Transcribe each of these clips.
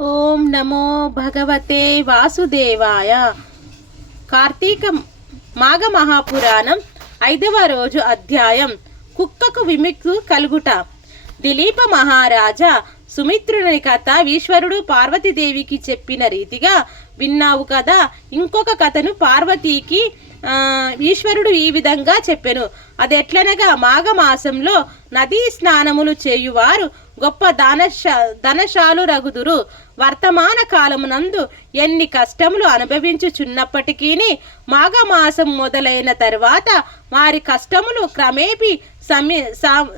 ఓం నమో భగవతే వాసుదేవాయ. కార్తీక మాఘ మహాపురాణం ఐదవ రోజు అధ్యాయం. కుక్కకు విముక్తు కలుగుట. దిలీప మహారాజా సుమిత్రుని కథ ఈశ్వరుడు పార్వతీదేవికి చెప్పిన రీతిగా విన్నావు కదా? ఇంకొక కథను పార్వతీకి ఈశ్వరుడు ఈ విధంగా చెప్పెను. అదెట్లనగా మాఘమాసంలో నదీ స్నానములు చేయువారు గొప్ప ధనశ ధనశాలు రగుదురు వర్తమాన కాలమునందు ఎన్ని కష్టములు అనుభవించుచున్నప్పటికీ మాఘమాసం మొదలైన తర్వాత వారి కష్టములు క్రమేపీ సమి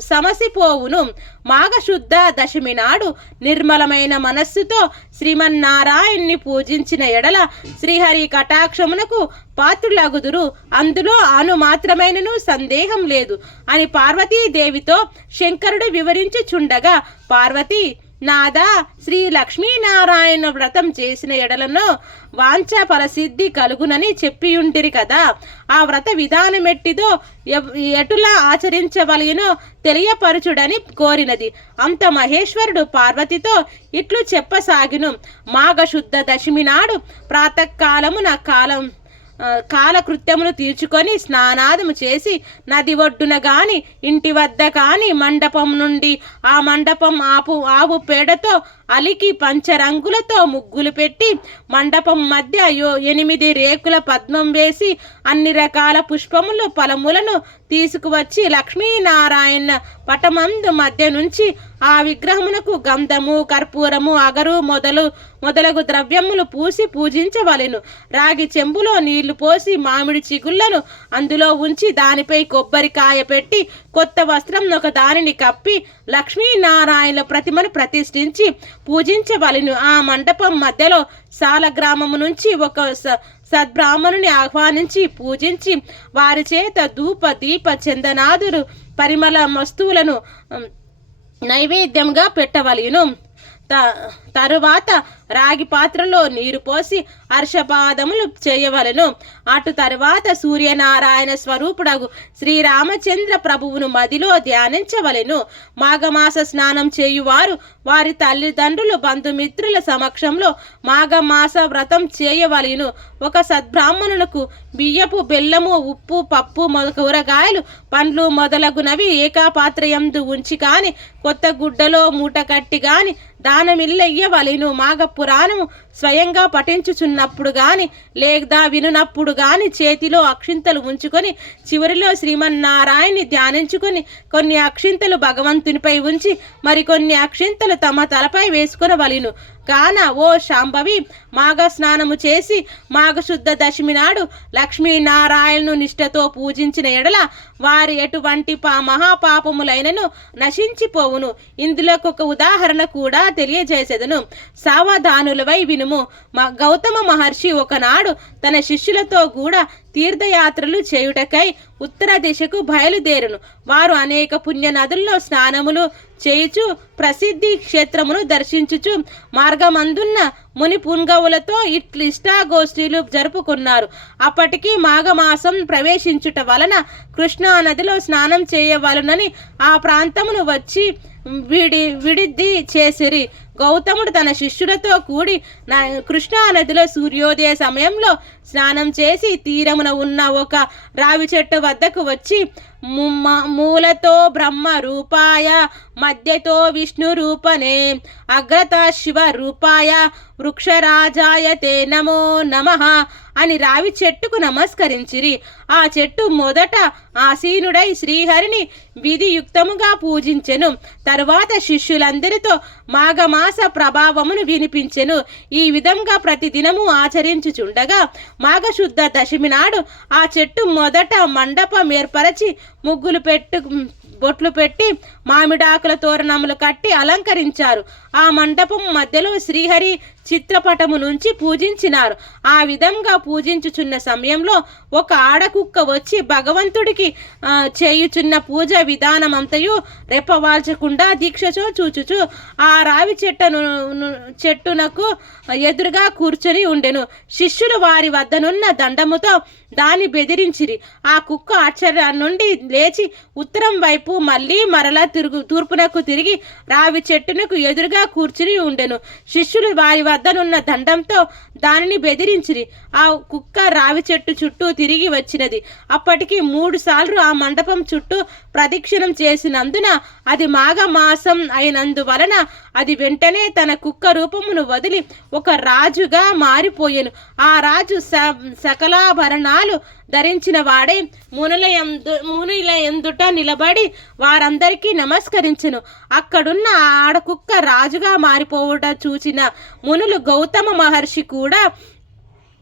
సమసిపోవును. మాఘశుద్ధ దశమి నాడు నిర్మలమైన మనస్సుతో శ్రీమన్నారాయణ్ణి పూజించిన ఎడల శ్రీహరి కటాక్షమునకు పాత్రులగుదురు. అందులో అను మాత్రమైనను సందేహం లేదు. అని పార్వతీదేవితో శంకరుడు వివరించుచుండగా పార్వతి నాదా శ్రీ లక్ష్మీనారాయణ వ్రతం చేసిన ఎడలను వాంఛ ప్రసిద్ధి కలుగునని చెప్పియుంటిరి కదా. ఆ వ్రత విధానం ఎట్టిదో ఎటులా ఆచరించవలయనో తెలియపరచుడని కోరినది. అంత మహేశ్వరుడు పార్వతితో ఇట్లు చెప్పసాగిను. మాఘశుద్ధ దశమి నాడు ప్రాతకాలమున కాలం కాలకృత్యములు తీర్చుకొని స్నానాదము చేసి నది ఒడ్డున గాని ఇంటి వద్ద కాని మండపం నుండి ఆ మండపం ఆపు ఆవు పేడతో అలికి పంచరంగులతో ముగ్గులు పెట్టి మండపం మధ్య ఎనిమిది రేకుల పద్మం వేసి అన్ని రకాల పుష్పములు ఫలములను తీసుకువచ్చి లక్ష్మీనారాయణ పటమందు మధ్య నుంచి ఆ విగ్రహమునకు గంధము కర్పూరము అగరు మొదలు మొదలగు ద్రవ్యములు పూసి పూజించవలెను. రాగి చెంబులో నీళ్ళు పోసి మామిడి చిగుళ్ళను అందులో ఉంచి దానిపై కొబ్బరికాయ పెట్టి కొత్త వస్త్రం ఒక దానిని కప్పి లక్ష్మీనారాయణ ప్రతిమను ప్రతిష్ఠించి పూజించవలెను. ఆ మండపం మధ్యలో సాల గ్రామము నుంచి ఒక స- సద్బ్రాహ్మణుని ఆహ్వానించి పూజించి వారి చేత ధూప దీప చందనాదులు పరిమళ వస్తువులను నైవేద్యంగా పెట్టవలను. త- తరువాత రాగి పాత్రలో నీరు పోసి హర్షపాదములు చేయవలెను. అటు తరువాత సూర్యనారాయణ స్వరూపుడగు శ్రీరామచంద్ర ప్రభువును మదిలో ధ్యానించవలెను. మాఘమాస స్నానం చేయువారు వారి తల్లిదండ్రులు బంధుమిత్రుల సమక్షంలో మాఘమాస వ్రతం చేయవలెను. ఒక సద్బ్రాహ్మణునకు బియ్యపు బెల్లము ఉప్పు పప్పు కూరగాయలు పండ్లు మొదలగునవి ఏకాపాత్రయందు ఉంచి కాని కొత్త గుడ్డలో మూట కట్టి గాని దానమిల్లయ్యవలెను. మాఘ పురాణము స్వయంగా పఠించుచున్నప్పుడు గాని లేదా వినునప్పుడు గాని చేతిలో అక్షింతలు ఉంచుకొని చివరిలో శ్రీమన్నారాయణ్ణి ధ్యానించుకొని కొన్ని అక్షింతలు భగవంతునిపై ఉంచి మరికొన్ని అక్షింతలు తమ తలపై వేసుకొనవలెను. కాన ఓ శాంభవి మాఘ స్నానము చేసి మాఘశుద్ధ దశమి నాడు లక్ష్మీనారాయణను నిష్ఠతో పూజించిన ఎడల వారి ఎటువంటి పా మహాపాపములైనను నశించిపోవును. ఇందులోకి ఒక ఉదాహరణ కూడా తెలియజేసేదను. సావధానులవై వినుము. మా గౌతమ మహర్షి ఒకనాడు తన శిష్యులతో కూడా తీర్థయాత్రలు చేయుటకై ఉత్తర దిశకు బయలుదేరును. వారు అనేక పుణ్య నదుల్లో స్నానములు చేయుచు ప్రసిద్ధి క్షేత్రమును దర్శించుచు మార్గమందున్న ముని పుంగవులతో ఇష్టాగోష్ఠీలు జరుపుకున్నారు. అప్పటికి మాఘమాసం ప్రవేశించుట వలన కృష్ణా నదిలో స్నానం చేయవలనని ఆ ప్రాంతమును వచ్చి విడి విడిది చేసిరి. గౌతముడు తన శిష్యులతో కూడి నా కృష్ణా నదిలో సూర్యోదయ సమయంలో స్నానం చేసి తీరమున ఉన్న ఒక రావి చెట్టు వద్దకు వచ్చి మూలతో బ్రహ్మ రూపాయ మధ్యతో విష్ణు రూపనే అగ్రత శివ రూపాయ వృక్షరాజాయ తే నమో నమ. అని రావి చెట్టుకు నమస్కరించిరి. ఆ చెట్టు మొదట ఆసీనుడై శ్రీహరిని విధియుక్తముగా పూజించెను. తరువాత శిష్యులందరితో మాఘమాస ప్రభావమును వినిపించెను. ఈ విధంగా ప్రతిదినము ఆచరించుచుండగా మాఘశుద్ధ దశమి నాడు ఆ చెట్టు మొదట మండపం ఏర్పరచి ముగ్గులు పెట్టు బొట్లు పెట్టి మామిడాకుల తోరణములు కట్టి అలంకరించారు. ఆ మండపం మధ్యలో శ్రీహరి చిత్రపటము నుంచి పూజించినారు. ఆ విధంగా పూజించుచున్న సమయంలో ఒక ఆడకుక్క వచ్చి భగవంతుడికి చేయుచున్న పూజ విధానమంతయు రెప్పవాల్చకుండా దీక్షచో చూచుచు ఆ రావి చెట్టును చెట్టునకు ఎదురుగా కూర్చొని ఉండెను. శిష్యులు వారి వద్దనున్న దండముతో దాన్ని బెదిరించిరి. ఆ కుక్క ఆశ్చర్యం నుండి లేచి ఉత్తరం వైపు మళ్ళీ మరలా తిరుగు తూర్పునకు తిరిగి రావి చెట్టునకు ఎదురుగా కూర్చుని ఉండెను. శిష్యులు వారి వద్దనున్న దండంతో దానిని బెదిరించిరి. ఆ కుక్క రావి చెట్టు చుట్టూ తిరిగి వచ్చినది. అప్పటికి మూడు సార్లు ఆ మండపం చుట్టూ ప్రదక్షిణం చేసినందున అది మాఘ మాసం అయినందువలన అది వెంటనే తన కుక్క రూపమును వదిలి ఒక రాజుగా మారిపోయెను. ఆ రాజు స సకలాభరణాలు ధరించిన వాడే మునుల ఎందు మునుల ఎందుట నిలబడి వారందరికీ నమస్కరించెను. అక్కడున్న ఆడకుక్క రాజుగా మారిపోవుట చూచిన మునులు గౌతమ మహర్షి కూడా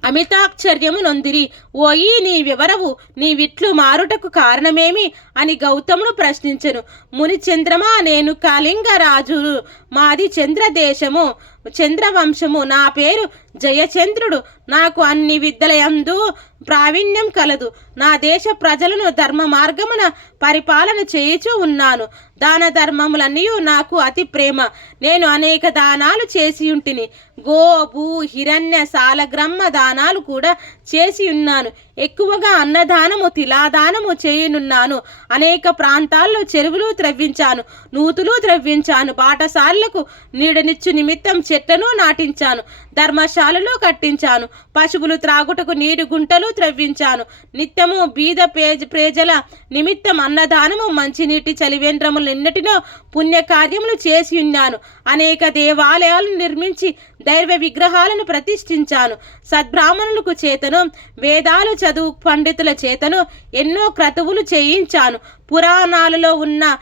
అమితాశ్చర్యము నొందిరి. ఓయి నీ వివరవు నీ విట్లు మారుటకు కారణమేమి? అని గౌతముడు ప్రశ్నించెను. ముని చంద్రమా నేను కళింగ రాజు మాది చంద్రదేశము చంద్రవంశము. నా పేరు జయచంద్రుడు. నాకు అన్ని విద్యలయందు ప్రావీణ్యం కలదు. నా దేశ ప్రజలను ధర్మ మార్గమున పరిపాలన చేయుచూ ఉన్నాను. దాన ధర్మములన్నీ నాకు అతి ప్రేమ. నేను అనేక దానాలు చేసి ఉంటిని. గో భూ హిరణ్య సాలగ్రమ్మ దానాలు కూడా చేసి ఉన్నాను. ఎక్కువగా అన్నదానము తిలాదానము చేయనున్నాను. అనేక ప్రాంతాల్లో చెరువులు త్రవ్వించాను నూతులు త్రవ్వించాను బాటసార్లకు నీడనిచ్చు నిమిత్తం చెట్లను నాటించాను ధర్మశాలలు కట్టించాను పశువులు త్రాగుటకు నీరు గుంటలు త్రవ్వించాను. నిత్యము బీద పేజ ప్రజల నిమిత్తం అన్నదానము మంచినీటి చలివేంద్రములు నిన్నటినో పుణ్యకార్యములు చేసి ఉన్నాను. అనేక దేవాలయాలను నిర్మించి దైవ విగ్రహాలను ప్రతిష్ఠించాను. సద్బ్రాహ్మణులకు చేతను వేదాలు చదువు పండితుల చేతను ఎన్నో క్రతువులు చేయించాను. పురాణాలలో ఉన్న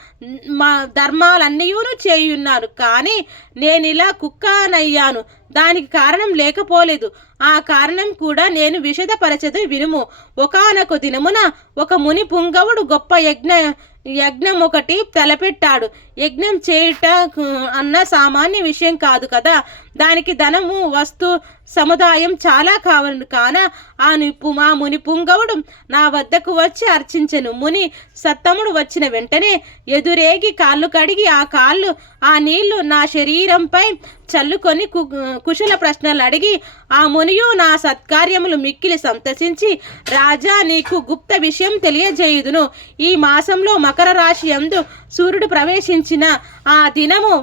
మా ధర్మాలన్నీయును చేయున్నాను. కానీ నేను ఇలా కుక్కానయ్యాను. దానికి కారణం లేకపోలేదు. ఆ కారణం కూడా నేను విషదపరచదు వినుము. ఒకానొక దినమున ఒక ముని పుంగవుడు గొప్ప యజ్ఞ యజ్ఞం ఒకటి తలపెట్టాడు. యజ్ఞం చేయుట అన్న సామాన్య విషయం కాదు కదా. దానికి ధనము వస్తు సముదాయం చాలా కావాలి కాన ఆ నిప్పు మా ముని పుంగవుడు నా వద్దకు వచ్చి అర్చించెను. ముని సత్తముడు వచ్చిన వెంటనే ఎదురేగి కాళ్ళు కడిగి ఆ కాళ్ళు ఆ నీళ్ళు నా శరీరంపై చల్లుకొని కు- కుశల ప్రశ్నలు అడిగి ఆ మునియు నా సత్కార్యములు మిక్కిలి సంతసించి రాజా నీకు గుప్త విషయం తెలియజేయుదును. ఈ మాసంలో మకర రాశి యందు సూర్యుడు ప్రవేశించిన ఆ దినము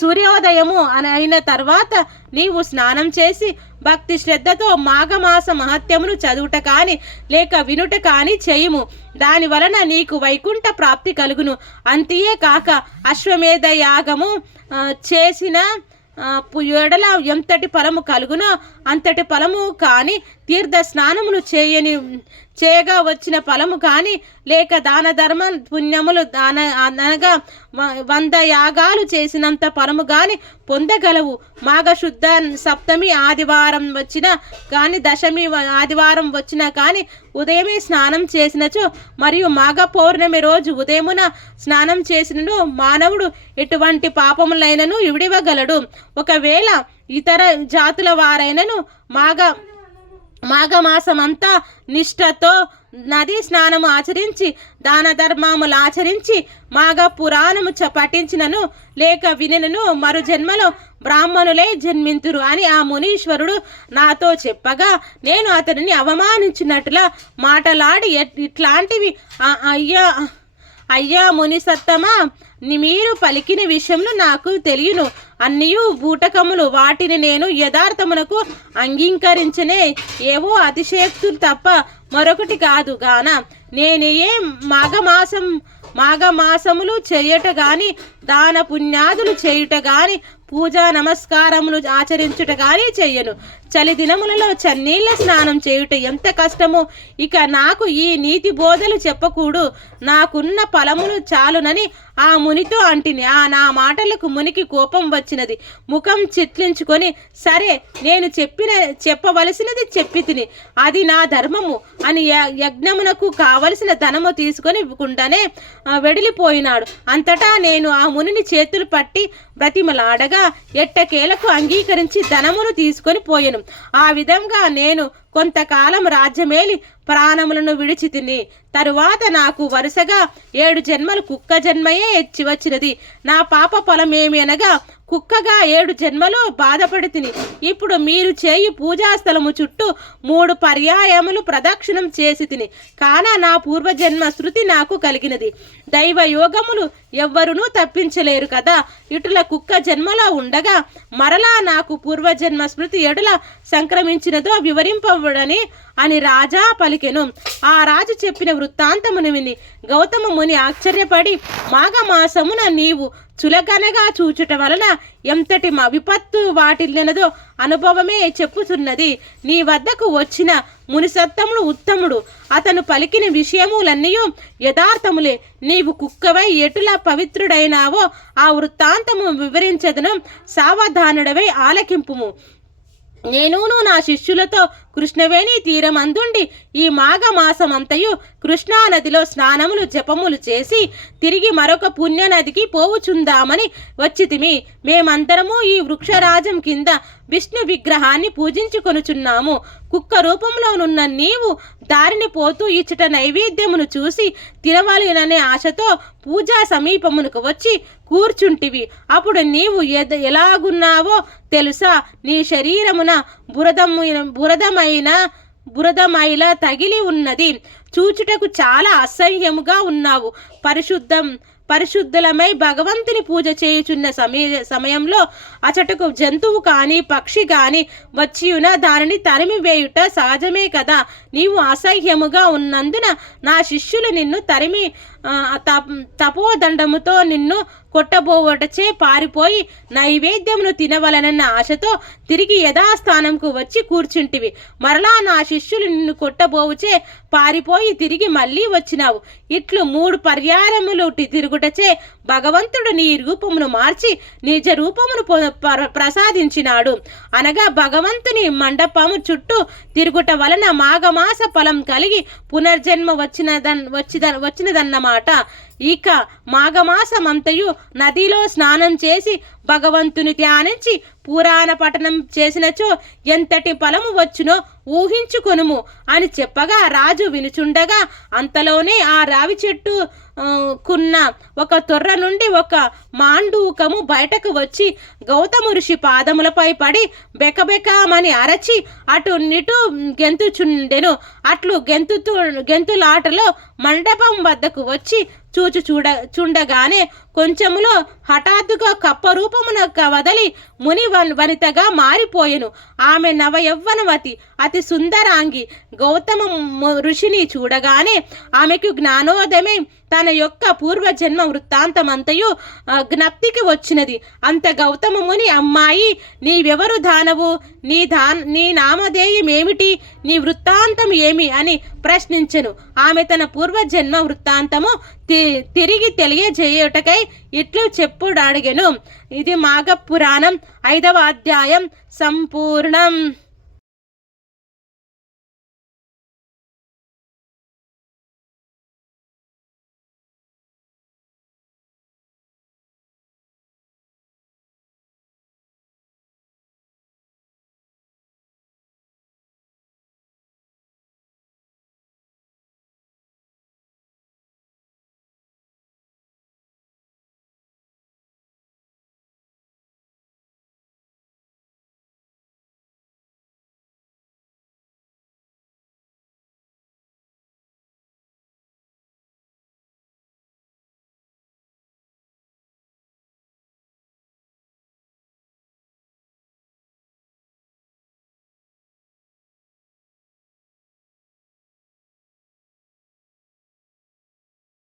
సూర్యోదయము అని అయిన తర్వాత నీవు స్నానం చేసి భక్తి శ్రద్ధతో మాఘమాస మహత్యమును చదువుట కాని లేక వినుట కాని చేయుము. దాని వలన నీకు వైకుంఠ ప్రాప్తి కలుగును. అంతియే కాక అశ్వమేధ యాగము చేసిన ఎడల ఎంతటి ఫలము కలుగునో అంతటి ఫలము కానీ తీర్థ స్నానములు చేయని చేయగా వచ్చిన ఫలము కానీ లేక దాన ధర్మ పుణ్యములు దాన అనగా వ- వంద యాగాలు చేసినంత ఫలము కానీ పొందగలవు. మాఘశుద్ధ సప్తమి ఆదివారం వచ్చిన కానీ దశమి ఆదివారం వచ్చినా కానీ ఉదయమే స్నానం చేసినచో మరియు మాఘ పౌర్ణమి రోజు ఉదయమున స్నానం చేసినను మానవుడు ఎటువంటి పాపములైనను విడివగలడు. ఒకవేళ ఇతర జాతుల వారైనను మాఘ మాఘమాసమంతా నిష్ఠతో నదీ స్నానము ఆచరించి దాన ధర్మములు ఆచరించి మాఘ పురాణము చ పఠించినను లేక వినను మరు జన్మలో బ్రాహ్మణులే జన్మింతురు అని ఆ మునీశ్వరుడు నాతో చెప్పగా నేను అతనిని అవమానించినట్లా మాటలాడి ఇట్లాంటివి అయ్యా అయ్యా మునిసత్తమా మీరు పలికిన విషయంలో నాకు తెలియను. అన్నయు బూటకములు వాటిని నేను యథార్థమునకు అంగీకరించనే. ఏవో అతిశయక్తులు తప్ప మరొకటి కాదు గాన. నేనే మాఘమాసం మాఘమాసములు చేయట గాని దాన పుణ్యాదులు చేయుట గాని పూజా నమస్కారములు ఆచరించుట కానీ చెయ్యను. చలి దినములలో చన్నీళ్ళ స్నానం చేయుట ఎంత కష్టమో. ఇక నాకు ఈ నీతి బోధలు చెప్పకూడు. నాకున్న ఫలములు చాలునని ఆ మునితో అంటిని. ఆ నా మాటలకు మునికి కోపం వచ్చినది. ముఖం చిట్లించుకొని సరే నేను చెప్పిన చెప్పవలసినది చెప్పి తిని. అది నా ధర్మము అని యజ్ఞమునకు కావలసిన ధనము తీసుకొని కుండానే వెడిలిపోయినాడు. అంతటా నేను ఆ మునిని చేతులు పట్టి బ్రతిమలాడగా ఎట్టకేలకు అంగీకరించి ధనమును తీసుకొని పోయెను. ఆ విధంగా నేను కొంతకాలం రాజ్యమేలి ప్రాణములను విడిచి తిని తరువాత నాకు వరుసగా ఏడు జన్మలు కుక్క జన్మయే ఎచ్చి వచ్చినది. నా పాప ఫలమేమి అనగా కుక్కగా ఏడు జన్మలు బాధపడి తిని. ఇప్పుడు మీరు చేయి పూజాస్థలము చుట్టూ మూడు పర్యాయములు ప్రదక్షిణం చేసి తిని. కాన నా పూర్వజన్మ శృతి నాకు కలిగినది. దైవ యోగములు ఎవ్వరునూ తప్పించలేరు కదా. ఇటుల కుక్క జన్మలో ఉండగా మరలా నాకు పూర్వజన్మ స్మృతి ఎడుల సంక్రమించినదో వివరింపబడని అని రాజా పలికెను. ఆ రాజు చెప్పిన వృత్తాంతమును విని గౌతమ ముని ఆశ్చర్యపడి మాఘమాసమున నీవు చులకనగా చూచుట వలన ఎంతటి మా విపత్తు వాటిల్లినదో అనుభవమే చెప్పుతున్నది నీ వద్దకు వచ్చిన మునిసత్తముడు ఉత్తముడు. అతను పలికిన విషయములన్నీ యథార్థములే. నీవు కుక్కవై ఎటులా పవిత్రుడైనావో ఆ వృత్తాంతము వివరించదను సావధానుడవై ఆలకింపుము. నేనూను నా శిష్యులతో కృష్ణవేణి తీరం అందుండి ఈ మాఘమాసమంతయు కృష్ణానదిలో స్నానములు జపములు చేసి తిరిగి మరొక పుణ్యనదికి పోవుచుందామని వచ్చితిమి. మేమందరము ఈ వృక్షరాజం కింద విష్ణు విగ్రహాన్ని పూజించుకొనుచున్నాము. కుక్క రూపంలోనున్న నీవు దారిని పోతూ ఇచ్చట నైవేద్యమును చూసి తినవలననే ఆశతో పూజా సమీపమునకు వచ్చి కూర్చుంటివి. అప్పుడు నీవు ఎద ఎలాగున్నావో తెలుసా? నీ శరీరమున బురదమైన బురదమైన బురదమైల తగిలి ఉన్నది. చూచుటకు చాలా అసహ్యముగా ఉన్నావు. పరిశుద్ధం పరిశుద్ధులమై భగవంతుని పూజ చేయుచున్న సమయ సమయంలో అచటకు జంతువు కానీ పక్షి కానీ వచ్చియున? దానిని తరిమి వేయుట సహజమే కదా. నీవు అసహ్యముగా ఉన్నందున నా శిష్యులు నిన్ను తరిమి తపోదండముతో నిన్ను కొట్టబోవటచే పారిపోయి నైవేద్యమును తినవలనన్న ఆశతో తిరిగి యథాస్థానంకు వచ్చి కూర్చుంటివి. మరలా నా శిష్యులు నిన్ను కొట్టబోవుచే పారిపోయి తిరిగి మళ్ళీ వచ్చినావు. ఇట్లు మూడు పర్యాయములు తిరుగుటచే భగవంతుడు నీ రూపమును మార్చి నిజ రూపమును ప్రసాదించినాడు. అనగా భగవంతుని మండపము చుట్టూ తిరుగుట వలన మాఘమాస ఫలం కలిగి పునర్జన్మ వచ్చినదన్ వచ్చిద వచ్చినదన్నమాట. ఇక మాఘమాసమంతయు నదిలో స్నానం చేసి భగవంతుని ధ్యానించి పురాణ పఠనం చేసినచో ఎంతటి ఫలము వచ్చునో ఊహించుకొనుము అని చెప్పగా రాజు వినుచుండగా అంతలోనే ఆ రావి చెట్టు కున్న ఒక తొర్ర నుండి ఒక మాండూకము బయటకు వచ్చి గౌతమ ఋషి పాదములపై పడి బెకబెకమని అరచి అటు నిటు గెంతుచుండెను. అట్లు గెంతుతూ గెంతులాటలో మండపం వద్దకు వచ్చి చూచి చూడ చూడగానే కొంచెములో హఠాత్తుగా కప్పరూపమున వదలి ముని వన్- వనితగా మారిపోయెను. ఆమె నవయవ్వనవతి అతి సుందరాంగి. గౌతమ ఋషిని చూడగానే ఆమెకు జ్ఞానోదయమే తన యొక్క పూర్వజన్మ వృత్తాంతమంతయు జ్ఞప్తికి వచ్చినది. అంత గౌతమ ముని అమ్మాయి నీవెవరు దానవు? నీ దా నీ నామధేయం ఏమిటి నీ వృత్తాంతం ఏమి? అని ప్రశ్నించెను. ఆమె తన పూర్వజన్మ వృత్తాంతము తి- తిరిగి తెలియజేయుటకై ఇట్లు చెప్పుడు అడిగెను ఇది మాఘ పురాణం ఐదవ అధ్యాయం సంపూర్ణం.